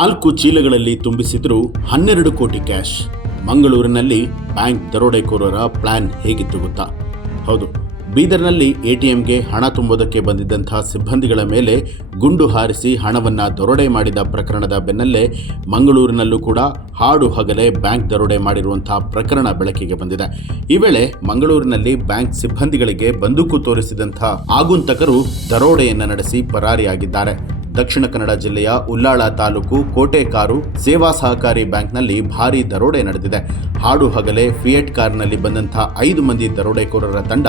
4 ಚೀಲಗಳಲ್ಲಿ ತುಂಬಿಸಿದ್ರು 12 ಕೋಟಿ ಕ್ಯಾಶ್. ಮಂಗಳೂರಿನಲ್ಲಿ ಬ್ಯಾಂಕ್ ದರೋಡೆಕೋರರ ಪ್ಲಾನ್ ಹೇಗಿತ್ತು ಗೊತ್ತಾ? ಹೌದು, ಬೀದರ್ನಲ್ಲಿ ಎಟಿಎಂಗೆ ಹಣ ತುಂಬುವುದಕ್ಕೆ ಬಂದಿದ್ದಂಥ ಸಿಬ್ಬಂದಿಗಳ ಮೇಲೆ ಗುಂಡು ಹಾರಿಸಿ ಹಣವನ್ನು ದರೋಡೆ ಮಾಡಿದ ಪ್ರಕರಣದ ಬೆನ್ನಲ್ಲೇ ಮಂಗಳೂರಿನಲ್ಲೂ ಕೂಡ ಹಾಡು ಹಗಲೇ ಬ್ಯಾಂಕ್ ದರೋಡೆ ಮಾಡಿರುವಂಥ ಪ್ರಕರಣ ಬೆಳಕಿಗೆ ಬಂದಿದೆ. ಈ ವೇಳೆ ಮಂಗಳೂರಿನಲ್ಲಿ ಬ್ಯಾಂಕ್ ಸಿಬ್ಬಂದಿಗಳಿಗೆ ಬಂದೂಕು ತೋರಿಸಿದಂಥ ಆಗುಂತಕರು ದರೋಡೆಯನ್ನು ನಡೆಸಿ ಪರಾರಿಯಾಗಿದ್ದಾರೆ. ದಕ್ಷಿಣ ಕನ್ನಡ ಜಿಲ್ಲೆಯ ಉಲ್ಲಾಳ ತಾಲೂಕು ಕೋಟೆಕಾರು ಸೇವಾ ಸಹಕಾರಿ ಬ್ಯಾಂಕ್ನಲ್ಲಿ ಭಾರೀ ದರೋಡೆ ನಡೆದಿದೆ. ಹಾಡು ಹಗಲೇ ಫಿಯೆಟ್ ಕಾರ್ನಲ್ಲಿ ಬಂದಂಥ 5 ಮಂದಿ ದರೋಡೆಕೋರರ ತಂಡ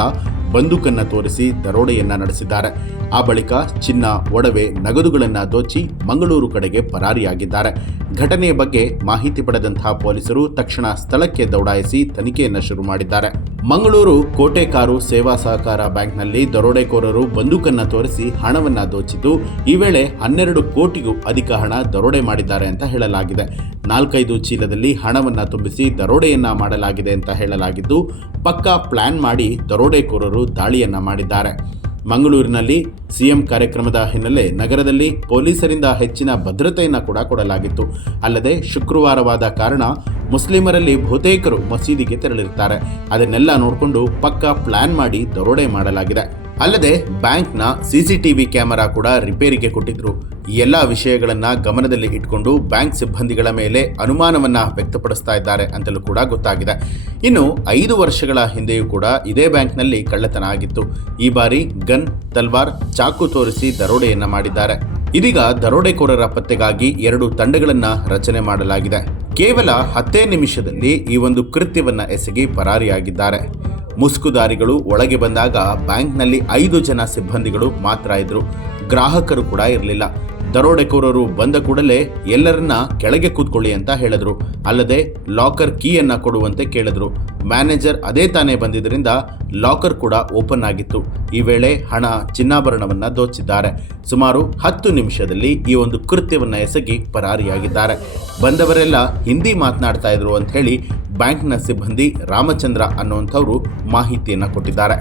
ಬಂದೂಕನ್ನು ತೋರಿಸಿ ದರೋಡೆಯನ್ನು ನಡೆಸಿದ್ದಾರೆ. ಆ ಬಳಿಕ ಚಿನ್ನ, ಒಡವೆ, ನಗದುಗಳನ್ನು ದೋಚಿ ಮಂಗಳೂರು ಕಡೆಗೆ ಪರಾರಿಯಾಗಿದ್ದಾರೆ. ಘಟನೆಯ ಬಗ್ಗೆ ಮಾಹಿತಿ ಪಡೆದಂತಹ ಪೊಲೀಸರು ತಕ್ಷಣ ಸ್ಥಳಕ್ಕೆ ದೌಡಾಯಿಸಿ ತನಿಖೆಯನ್ನು ಶುರು ಮಾಡಿದ್ದಾರೆ. ಮಂಗಳೂರು ಕೋಟೆಕಾರು ಸೇವಾ ಸಹಕಾರ ಬ್ಯಾಂಕ್ನಲ್ಲಿ ದರೋಡೆಕೋರರು ಬಂದೂಕನ್ನು ತೋರಿಸಿ ಹಣವನ್ನು ದೋಚಿದ್ದು, ಈ ವೇಳೆ 12 ಕೋಟಿಗೂ ಅಧಿಕ ಹಣ ದರೋಡೆ ಮಾಡಿದ್ದಾರೆ ಅಂತ ಹೇಳಲಾಗಿದೆ. 4-5 ಚೀಲದಲ್ಲಿ ಹಣವನ್ನು ತುಂಬಿಸಿ ದರೋಡೆಯನ್ನ ಮಾಡಲಾಗಿದೆ ಅಂತ ಹೇಳಲಾಗಿದ್ದು, ಪಕ್ಕಾ ಪ್ಲಾನ್ ಮಾಡಿ ದರೋಡೆಕೋರರು ದಾಳಿಯನ್ನ ಮಾಡಿದ್ದಾರೆ. ಮಂಗಳೂರಿನಲ್ಲಿ ಸಿಎಂ ಕಾರ್ಯಕ್ರಮದ ಹಿನ್ನೆಲೆ ನಗರದಲ್ಲಿ ಪೊಲೀಸರಿಂದ ಹೆಚ್ಚಿನ ಭದ್ರತೆಯನ್ನು ಕೂಡ ಕೊಡಲಾಗಿತ್ತು. ಅಲ್ಲದೆ ಶುಕ್ರವಾರವಾದ ಕಾರಣ ಮುಸ್ಲಿಮರಲ್ಲಿ ಬಹುತೇಕರು ಮಸೀದಿಗೆ ತೆರಳಿರುತ್ತಾರೆ. ಅದನ್ನೆಲ್ಲ ನೋಡಿಕೊಂಡು ಪಕ್ಕಾ ಪ್ಲಾನ್ ಮಾಡಿ ದರೋಡೆ ಮಾಡಲಾಗಿದೆ. ಅಲ್ಲದೆ ಬ್ಯಾಂಕ್ನ CCTV ಕ್ಯಾಮೆರಾ ಕೂಡ ರಿಪೇರಿಗೆ ಕೊಟ್ಟಿದ್ರು. ಈ ಎಲ್ಲ ವಿಷಯಗಳನ್ನು ಗಮನದಲ್ಲಿ ಇಟ್ಕೊಂಡು ಬ್ಯಾಂಕ್ ಸಿಬ್ಬಂದಿಗಳ ಮೇಲೆ ಅನುಮಾನವನ್ನು ವ್ಯಕ್ತಪಡಿಸ್ತಾ ಇದ್ದಾರೆ ಅಂತಲೂ ಕೂಡ ಗೊತ್ತಾಗಿದೆ. ಇನ್ನು 5 ವರ್ಷಗಳ ಹಿಂದೆಯೂ ಕೂಡ ಇದೇ ಬ್ಯಾಂಕ್ನಲ್ಲಿ ಕಳ್ಳತನ ಆಗಿತ್ತು. ಈ ಬಾರಿ ಗನ್, ತಲ್ವಾರ್, ಚಾಕು ತೋರಿಸಿ ದರೋಡೆಯನ್ನು ಮಾಡಿದ್ದಾರೆ. ಇದೀಗ ದರೋಡೆಕೋರರ ಪತ್ತೆಗಾಗಿ 2 ತಂಡಗಳನ್ನು ರಚನೆ ಮಾಡಲಾಗಿದೆ. ಕೇವಲ 10 ನಿಮಿಷದಲ್ಲಿ ಈ ಒಂದು ಕೃತ್ಯವನ್ನು ಎಸಗಿ ಪರಾರಿಯಾಗಿದ್ದಾರೆ. ಮುಸುಕುದಾರಿಗಳು ಒಳಗೆ ಬಂದಾಗ ಬ್ಯಾಂಕ್ನಲ್ಲಿ 5 ಜನ ಸಿಬ್ಬಂದಿಗಳು ಮಾತ್ರ ಇದ್ರು. ಗ್ರಾಹಕರು ಕೂಡ ಇರಲಿಲ್ಲ. ದರೋಡೆಕೋರರು ಬಂದ ಕೂಡಲೇ ಎಲ್ಲರನ್ನ ಕೆಳಗೆ ಕೂತ್ಕೊಳ್ಳಿ ಅಂತ ಹೇಳಿದ್ರು. ಅಲ್ಲದೆ ಲಾಕರ್ ಕೀಯನ್ನು ಕೊಡುವಂತೆ ಕೇಳಿದ್ರು. ಮ್ಯಾನೇಜರ್ ಅದೇ ತಾನೇ ಬಂದಿದ್ದರಿಂದ ಲಾಕರ್ ಕೂಡ ಓಪನ್ ಆಗಿತ್ತು. ಈ ವೇಳೆ ಹಣ, ಚಿನ್ನಾಭರಣವನ್ನು ದೋಚಿದ್ದಾರೆ. ಸುಮಾರು 10 ನಿಮಿಷದಲ್ಲಿ ಈ ಒಂದು ಕೃತ್ಯವನ್ನು ಎಸಗಿ ಪರಾರಿಯಾಗಿದ್ದಾರೆ. ಬಂದವರೆಲ್ಲ ಹಿಂದಿ ಮಾತನಾಡ್ತಾ ಇದ್ರು ಅಂತ ಹೇಳಿ ಬ್ಯಾಂಕ್ನ ಸಿಬ್ಬಂದಿ ರಾಮಚಂದ್ರ ಅನ್ನುವಂಥವರು ಮಾಹಿತಿಯನ್ನು ಕೊಟ್ಟಿದ್ದಾರೆ.